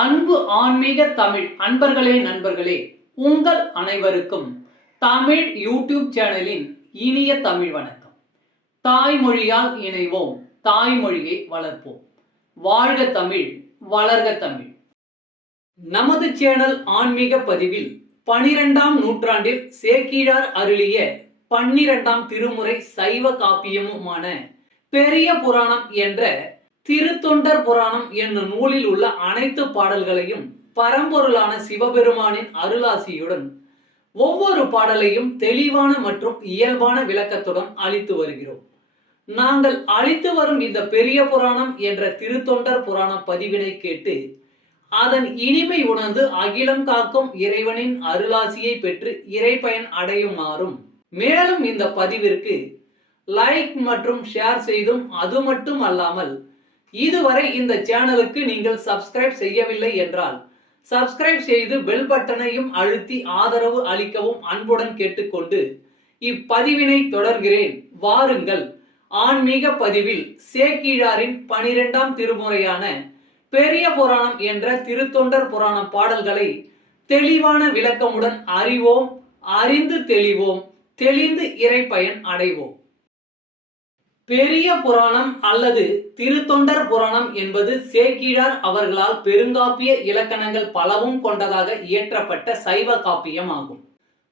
அன்பு ஆன்மீக தமிழ் அன்பர்களே நண்பர்களே, உங்கள் அனைவருக்கும் தமிழ் யூடியூப் சேனலின் இனிய தமிழ் வணக்கம். தாய்மொழியால் இணைவோம், தாய்மொழியை வளர்ப்போம். வாழ்க தமிழ், வளர்க தமிழ். நமது சேனல் ஆன்மீக பதிவில் 12ஆம் நூற்றாண்டில் சேக்கிழார் அருளிய 12ஆம் திருமுறை சைவ காப்பியமுமான பெரிய புராணம் என்ற திருத்தொண்டர் புராணம் என்னும் நூலில் உள்ள அனைத்து பாடல்களையும் பரம்பொருளான சிவபெருமானின் அருளாசியுடன் ஒவ்வொரு பாடலையும் தெளிவான மற்றும் இயல்பான விளக்கத்துடன் அளித்து வருகிறோம். நாங்கள் அளித்து வரும் இந்த பெரிய புராணம் என்ற திருத்தொண்டர் புராண பதிவினை கேட்டு அதன் இனிமை உணர்ந்து அகிலம் காக்கும் இறைவனின் அருளாசியை பெற்று இறைப்பயன் அடையுமாறும், மேலும் இந்த பதிவிற்கு லைக் மற்றும் ஷேர் செய்தும், அது மட்டும் அல்லாமல் இதுவரை இந்த சேனலுக்கு நீங்கள் சப்ஸ்கிரைப் செய்யவில்லை என்றால் சப்ஸ்கிரைப் செய்து பெல் பட்டனையும் அழுத்தி ஆதரவு அளிக்கவும் அன்புடன் கேட்டுக்கொண்டு இப்பதிவினை தொடர்கிறேன். வாருங்கள், ஆன்மீக பதிவில் சேக்கிழாரின் 12ஆம் திருமுறையான பெரிய புராணம் என்ற திருத்தொண்டர் புராண பாடல்களை தெளிவான விளக்கமுடன் அறிவோம், அறிந்து தெளிவோம், தெளிந்து இறைப்பயன் அடைவோம். பெரிய புராணம் அல்லது திருத்தொண்டர் புராணம் என்பது சேக்கிழார் அவர்களால் பெருங்காப்பிய இலக்கணங்கள் பலவும் கொண்டதாக இயற்றப்பட்ட சைவ காப்பியம் ஆகும்.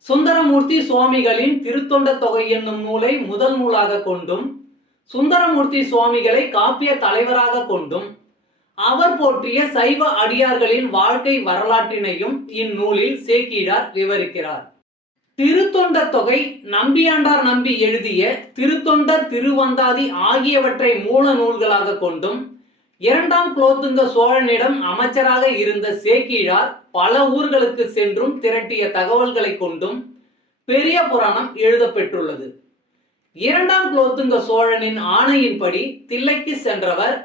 சுந்தரமூர்த்தி சுவாமிகளின் திருத்தொண்ட தொகை என்னும் நூலை முதல் நூலாக கொண்டும், சுந்தரமூர்த்தி சுவாமிகளை காப்பிய தலைவராக கொண்டும், அவர் போற்றிய சைவ அடியார்களின் வாழ்க்கை வரலாற்றினையும் இந்நூலில் சேக்கிழார் விவரிக்கிறார். திருத்தொண்டர் தொகை நம்பியாண்டார் நம்பி எழுதிய திருத்தொண்டர் திருவந்தாதி ஆகியவற்றை மூல நூல்களாக கொண்டும், 2ஆம் குலோத்துங்க சோழனிடம் அமைச்சராக இருந்த சேக்கிழார் பல ஊர்களுக்கு சென்றும் திரட்டிய தகவல்களை கொண்டும் பெரிய புராணம் எழுதப்பெற்றுள்ளது. 2ஆம் குலோத்துங்க சோழனின் ஆணையின்படி தில்லைக்கு சென்றவர்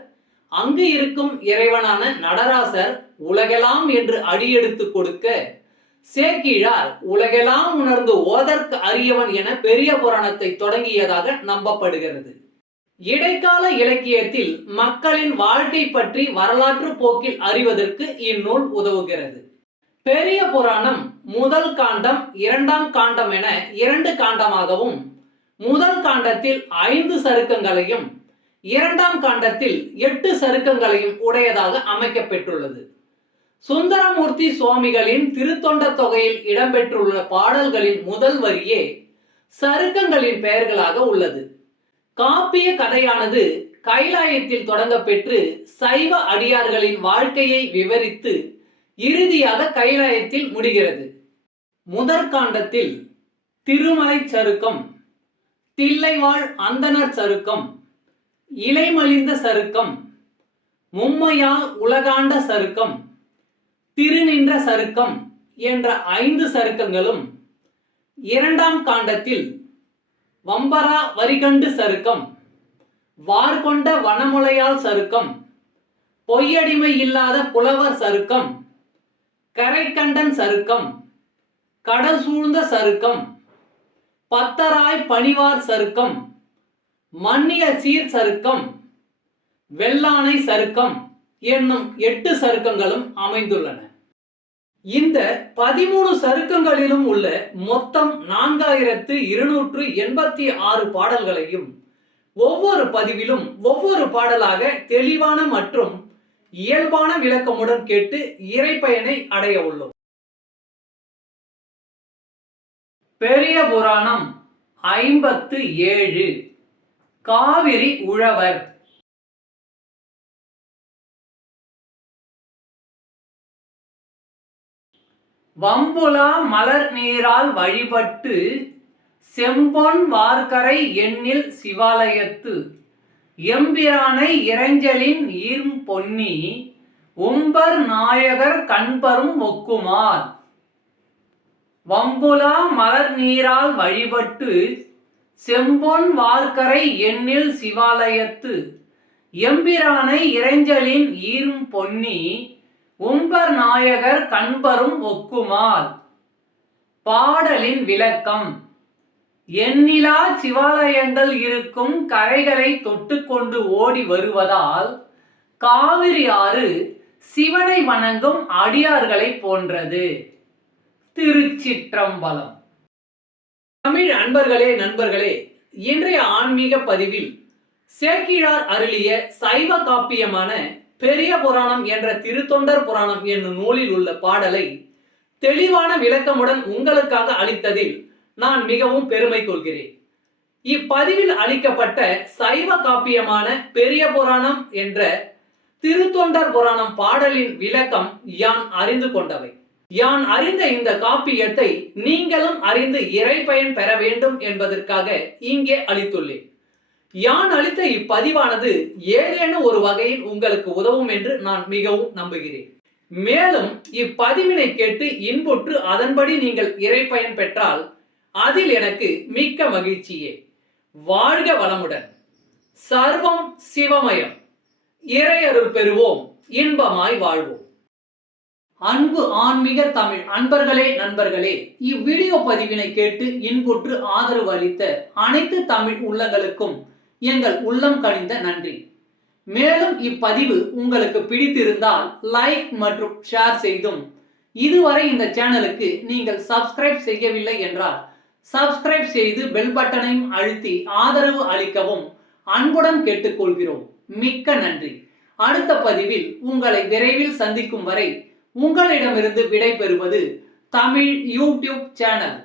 அங்கு இருக்கும் இறைவனான நடராசர் உலகெல்லாம் என்று அடியெடுத்து கொடுக்க, சேக்கிழார் உலகெல்லாம் உணர்ந்து ஓதற்கு அரியவன் என பெரிய புராணத்தை தொடங்கியதாக நம்பப்படுகிறது. இடைக்கால இலக்கியத்தில் மக்களின் வாழ்க்கை பற்றி வரலாற்று போக்கில் அறிவதற்கு இந்நூல் உதவுகிறது. பெரிய புராணம் முதல் காண்டம், 2ஆம் காண்டம் என 2 காண்டமாகவும், முதல் காண்டத்தில் 5 சருக்கங்களையும் 2ஆம் காண்டத்தில் 8 சருக்கங்களையும் உடையதாக அமைக்கப்பெற்றுள்ளது. சுந்தரமூர்த்தி சுவாமிகளின் திருத்தொண்ட தொகையில் இடம்பெற்றுள்ள பாடல்களின் முதல் வரியே சருக்கங்களின் பெயர்களாக உள்ளது. காப்பிய கதையானது கைலாயத்தில் தொடங்க பெற்று சைவ அடியார்களின் வாழ்க்கையை விவரித்து இறுதியாக கைலாயத்தில் முடிகிறது. முதற்காண்டத்தில் திருமலை சருக்கம், தில்லைவாழ் அந்தணர் சருக்கம், இலைமலிந்த சருக்கம், மும்மையால் உலகாண்ட சருக்கம், திருநின்ற சருக்கம் என்ற 5 சருக்கங்களும், 2ஆம் காண்டத்தில் வம்பரா வரிகண்டு சருக்கம், வார்கொண்ட வனமுலையால் சருக்கம், பொய்யடிமை இல்லாத புலவர் சருக்கம், கரைக்கண்டன் சருக்கம், கடல் சூழ்ந்த சருக்கம், பத்தராய் பணிவார் சருக்கம், மன்னிய சீர் சருக்கம், வெள்ளானை சருக்கம் என்னும் 8 சருக்கங்களும் அமைந்துள்ளன. இந்த 13 சருக்கங்களிலும் உள்ள மொத்தம் 4286 பாடல்களையும் ஒவ்வொரு பதிவிலும் ஒவ்வொரு பாடலாக தெளிவான மற்றும் இயல்பான விளக்கமுடன் கேட்டு இறைப்பயனை அடைய உள்ளோம். பெரிய புராணம் 57 காவிரி உழவர். வம்புலா மலர் நீரால் வழிபட்டு செம்பொன் வார்கரை எண்ணில் சிவாலயத்து எம்பிரானை இறைஞ்சலின் ஈர்ம் பொன்னி உம்பர் நாயகர் கண்பரும் ஒக்குமால். வம்புலா மலர் நீரால் வழிபட்டு செம்பொன் வார்கரை எண்ணில் சிவாலயத்து எம்பிரானை இறைஞ்சலின் ஈர்ம் பொன்னி உம்பர் நாயகர் கண்பரும் ஒக்குமால். பாடலின் விளக்கம். எண்ணிலா சிவாலயங்கள் இருக்கும் கரைகளை தொட்டுக்கொண்டு ஓடி வருவதால் காவிரி ஆறு சிவனை வணங்கும் அடியார்களை போன்றது. திருச்சிற்றம்பலம். தமிழ் அன்பர்களே, நண்பர்களே, இன்றைய ஆன்மீக பதிவில் சேக்கிழார் அருளிய சைவ காப்பியமான பெரிய புராணம் என்ற திருத்தொண்டர் புராணம் என்னும் நூலில் உள்ள பாடலை தெளிவான விளக்கமுடன் உங்களுக்காக அளித்ததில் நான் மிகவும் பெருமை கொள்கிறேன். இப்பதிவில் அளிக்கப்பட்ட சைவ காப்பியமான பெரிய புராணம் என்ற திருத்தொண்டர் புராணம் பாடலின் விளக்கம் யான் அறிந்து கொண்டவை. யான் அறிந்த இந்த காப்பியத்தை நீங்களும் அறிந்து இறை பயன் பெற வேண்டும் என்பதற்காக இங்கே அளித்துள்ளேன். யான் அளித்த இப்பதிவானது ஏதேனும் ஒரு வகையில் உங்களுக்கு உதவும் என்று நான் மிகவும் நம்புகிறேன். மேலும் இப்பதிவினை கேட்டு இன்புற்று அதன்படி நீங்கள் இறை பயன் பெற்றால் அதில் எனக்கு மிக்க மகிழ்ச்சியே. வாழ்க வளமுடன். சர்வம் சிவமயம். இறையருள் பெறுவோம், இன்பமாய் வாழ்வோம். அன்பு ஆன்மீக தமிழ் அன்பர்களே, நண்பர்களே, இவ்வீடியோ பதிவினை கேட்டு இன்புற்று ஆதரவு அளித்த அனைத்து தமிழ் உள்ளங்களுக்கும் எங்கள் உள்ளம் கனிந்த நன்றி. மேலும் இப்பதிவு உங்களுக்கு பிடித்திருந்தால் லைக் மற்றும் ஷேர் செய்தும், இதுவரை இந்த சேனலுக்கு நீங்கள் சப்ஸ்கிரைப் செய்யவில்லை என்றால் சப்ஸ்கிரைப் செய்து பெல் பட்டனையும் அழுத்தி ஆதரவு அளிக்கவும் அன்புடன் கேட்டுக்கொள்கிறோம். மிக்க நன்றி. அடுத்த பதிவில் உங்களை விரைவில் சந்திக்கும் வரை உங்களிடமிருந்து விடை பெறுவது தமிழ் யூடியூப் சேனல்.